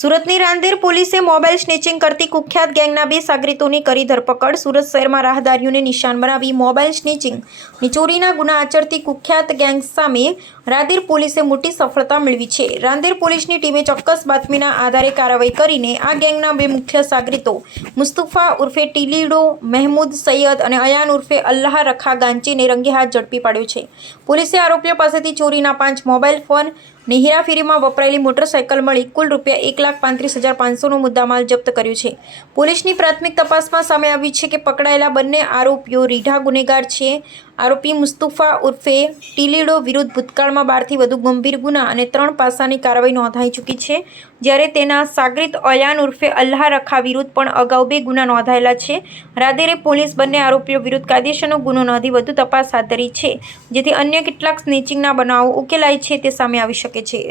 સુરતની રાંદેર પોલીસે mobile snatching કરતી કુખ્યાત ગેંગના 2 સાગરીતોની કરી ધરપકડ। સુરત શહેરમાં રાહદારીઓને નિશાન બનાવી મોબાઈલ સ્નેચિંગ અને ચોરીના ગુના આચરતી કુખ્યાત ગેંગ સામે રાંદેર પોલીસે મોટી સફળતા મેળવી છે। રાંદેર પોલીસની ટીમે ચોક્કસ બાતમીના આધારે કાર્યવાહી કરીને આ ગેંગના 2 મુખ્ય સાગરીતો મુસ્તફા ઉર્ફે ટીલીડો, મહેમૂદ સૈયદ અને અયાન ઉર્ફે અલ્લાહ રખા ગાંચીને રંગે હાથ ઝડપી પાડ્યો છે। પોલીસે આરોપીઓ પાસેથી ચોરીના 5 મોબાઈલ ફોન અને હેરાફેરીમાં વપરાયેલી મોટરસાઇકલ મળી કુલ રૂપિયા 1,35,500નો મુદ્દામાલ જપ્ત કર્યો છે। પોલીસની પ્રાથમિક તપાસમાં સામે આવ્યું છે કે પકડાયેલા બંને આરોપીઓ રીઢા ગુનેગાર છે। આરોપી મુસ્તફા ઉર્ફે ટીલીડો વિરુદ્ધ ભૂતકાળમાં 12થી વધુ ગંભીર ગુના અને 3 પાસાની કાર્યવાહી નોંધાઈ ચૂકી છે, જ્યારે તેના સાગરીત અયાન ઉર્ફે અલ્લાહ રખા વિરુદ્ધ પણ અગાઉ 2 ગુના નોંધાયેલા છે। રાંદેરે પોલીસ બંને આરોપીઓ વિરુદ્ધ કાયદેસરનો ગુનો નોંધી વધુ તપાસ હાથ ધરી છે, જેથી અન્ય કેટલાક સ્નેચિંગના બનાવો ઉકેલાય છે તે સામે આવી શકે છે।